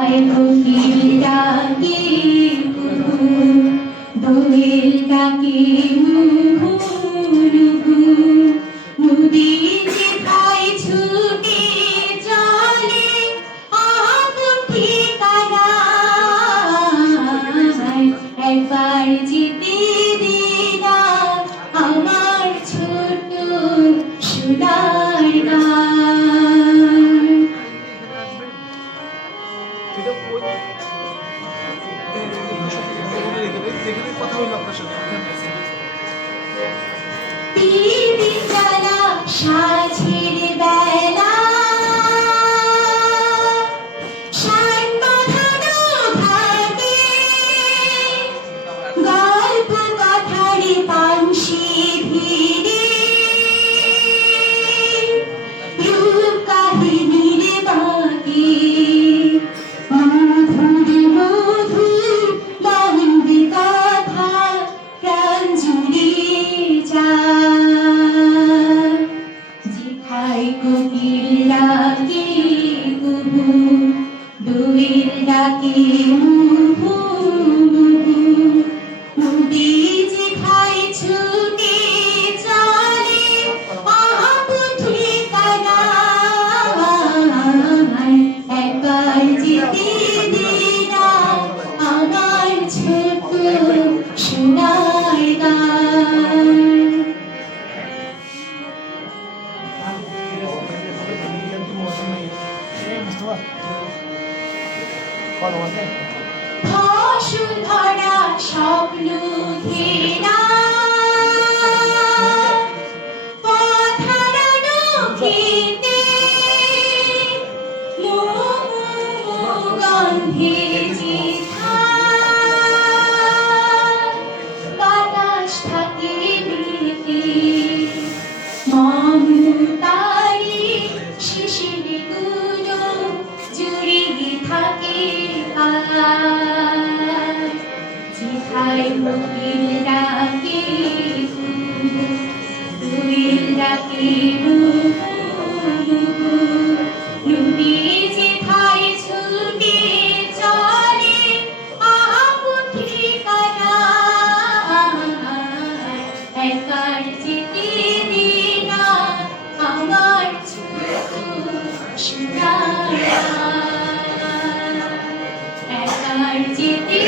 কোকিল ডাকে কুহু, দোয়েল ডাকে মুহু মুহু, নদী যেথায় ছুটে চলে আগুন ঠিকানায়, একবার যেতে দে না আমার ছোট সোনার গান। সাঝের বেলা শান বাঁধানো ঘাটে, গল্প কথার পাংশি ভিড়ে রূপ কাহিনীর বাঁকে, মধুর মধুর মন্দ কথা প্রাণ জুড়ে যায়। যেথায় কোকিল ডাকে কুহু, দোয়েল ডাকে মুহু মুহু, নদী যেথায় ছুটে চলে আগুন ঠিকানায়, একবার যেতে দে না আমার ছোট সোনার গান। বসুন্ধরা স্বপ্ন ঘেরা পথ হারানো খেতে, গন্ধে যেথায় বাতাস থাকে মেতে, মমতারি শিশির গুলো জুড়ে থাকে আজ। যেথায় কোকিল ডাকে কুহু, দোয়েল ডাকে মুহু মুহু, নদী যেথায় ছুটে চলে আগুন ঠিকানায়, একবার যেতে দে না আমার ছোট সোনার গান। একবার যেতে